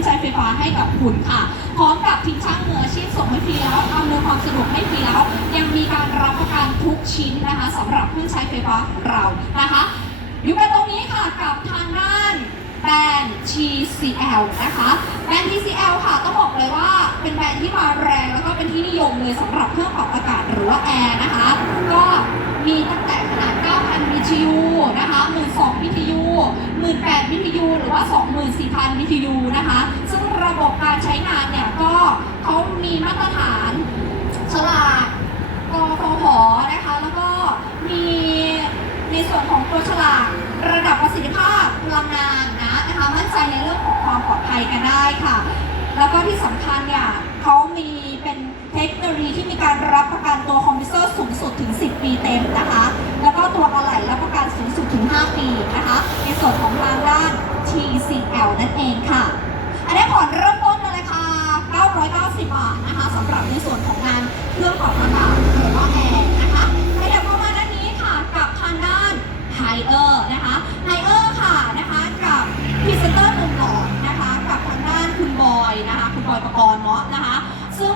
รื่องใช้ไฟฟ้าให้กับคุณค่ะ พร้อมกับทีมช่างมืออาชีพส่งให้ฟรีแล้วอำนวยความสะดวกให้ฟรีแล้ว ยังมีการรับประกันทุกชิ้นนะคะสำหรับเครื่องใช้ไฟฟ้าของเรานะคะอยู่กันตรงนี้ค่ะกับทางด้านแบรนด์ TCL นะคะแบรนด์ TCL ค่ะต้องบอกเลยว่าเป็นแบรนด์ที่มาแรงแล้วก็เป็นที่นิยมเลยสำหรับเครื่องปรับอากาศหรือว่าแอร์นะคะ ก็มีตั้ง แต่ขนาด9,000 BTU นะคะ12,000 BTU 18,000 BTU หรือว่า 24,000 BTU นะคะ ซึ่งระบบการใช้งานเนี่ยก็เขามีมาตรฐานฉลากกฟผนะคะ แล้วก็มีในส่วนของตัวฉลากระดับประสิทธิภาพพลังงานนะนะคะมั่นใจในเรื่องของความปลอดภัยกันได้ค่ะ แล้วก็ที่สำคัญเนี่ยเขามีเป็นเทคโนโลยีที่มีการรับประกันตัวคอมพิวเตอร์สูงสุดถึง 10 ปีเต็มนะคะ 5 ปีนะคะ ในส่วนของทางด้าน TCL นั่นเองค่ะ อันนี้ผ่อนเริ่มต้นในราคา990 บาทนะคะสำหรับในส่วนของงาน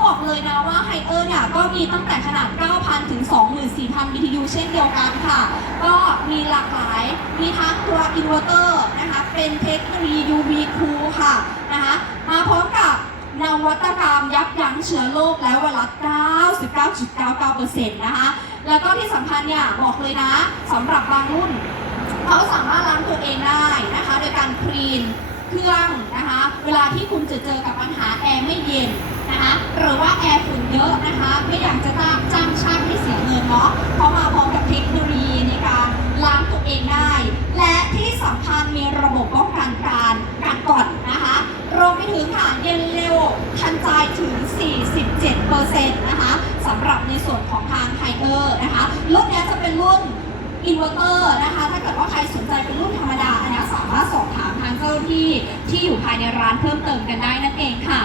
บอกเลยนะว่าไฮเออร์เนี่ยก็มีตั้งแต่ขนาด 9,000 ถึง 24,000 BTU เช่นเดียวกันค่ะ ก็มีหลากหลาย มีทั้งตัวอินเวอร์เตอร์นะคะ เป็นเทคโนโลยี UV Cool ค่ะนะคะมาพร้อมกับนวัตกรรมยับยั้งเชื้อโรคและไวรัส99.99%นะคะ แล้วก็ที่สำคัญเนี่ยบอกเลยนะสำหรับบางรุ่น เขาสามารถล้างตัวเองได้นะคะ โดยการคลีนเครื่องนะคะ เวลาที่คุณจะเจอกับปัญหาแอร์ไม่เย็น นะคะหรือว่าแอร์ฝุ่นเยอะนะคะ ไม่อยากจะจ้างจ้างช่างให้เสียเงินเนาะเพราะมาพร้อมกับเทคโนโลยีในการล้างตัวเองได้ และที่สำคัญมีระบบป้องกันการกัดกร่อนนะคะรวมไปถึงค่ะเย็นเร็วทันใจถึง 47%นะคะสำหรับในส่วนของทางไฮเออร์นะคะรุ่นนี้จะเป็นรุ่นอินเวอร์เตอร์นะคะ ถ้าเกิดว่าใครสนใจเป็นรุ่นธรรมดาอันนี้สามารถสอบถามทางเจ้าที่ที่อยู่ภายในร้านเพิ่มเติมกันได้นั่นเองค่ะ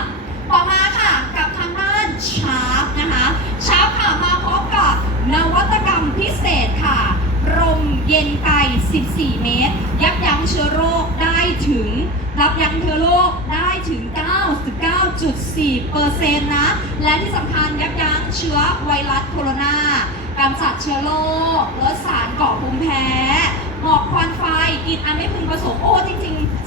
ต่อมาค่ะกับทางด้านชาร์ปนะคะชาร์ปค่ะมาพร้อมกับนวัตกรรมพิเศษค่ะรม เย็นไกล 14 เมตร ยับยั้งเชื้อโรคได้ถึง รับยั้งเชื้อโรคได้ถึง 99.4%นะ และที่สำคัญยับยั้งเชื้อไวรัสโคโรนากำจัดเชื้อโรคลดสารก่อภูมิแพ้ หมอกควันไฟ กินอันไม่พึงประสงค์ โอ้ จริง ๆ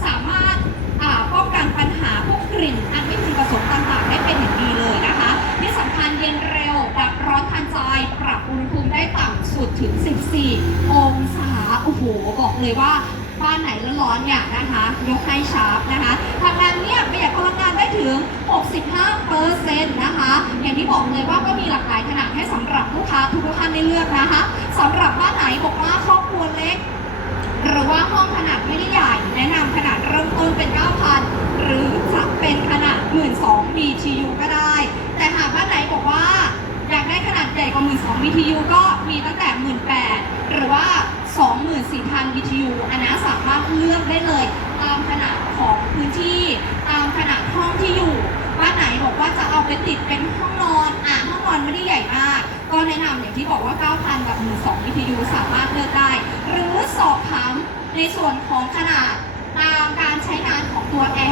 ถึง 14 องศา โอ้โห บอกเลยว่าบ้านไหนร้อนๆเนี่ยนะคะ ยกให้ชาร์ปนะคะทางงานเนี่ยประหยัดพลังงานได้ถึง 65%นะคะ อย่างที่บอกเลยว่าก็มีหลากหลายขนาดให้สำหรับลูกค้าทุกท่านได้เลือกนะคะสำหรับบ้านไหนบอกว่าครอบครัวเล็ก หรือว่าห้องขนาดไม่ได้ใหญ่ แนะนำขนาดเริ่มต้นเป็น 9,000 หรือจะเป็นขนาด 12,000 BTU ก็ได้ แต่หากบ้านไหนบอกว่า อยากได้ขนาดให ญ่กว่า12,000 BTU ก็มีตั้งแต่ 18,000หรือว่า 24,000 BTU อันนั้นสามารถเลือกได้เลย ตามขนาดของพื้นที่ ตามขนาดห้องที่อยู่บ้านไหนบอกว่าจะเอาไปติดเป็นห้องนอน อะห้องนอนไม่ได้ใหญ่มาก ก็แนะนำอย่างที่บอกว่า 9,000 กับ 12 BTU สามารถเลือกได้ หรือสอบถามในส่วนของขนาดตามการใช้งานของตัวแอร์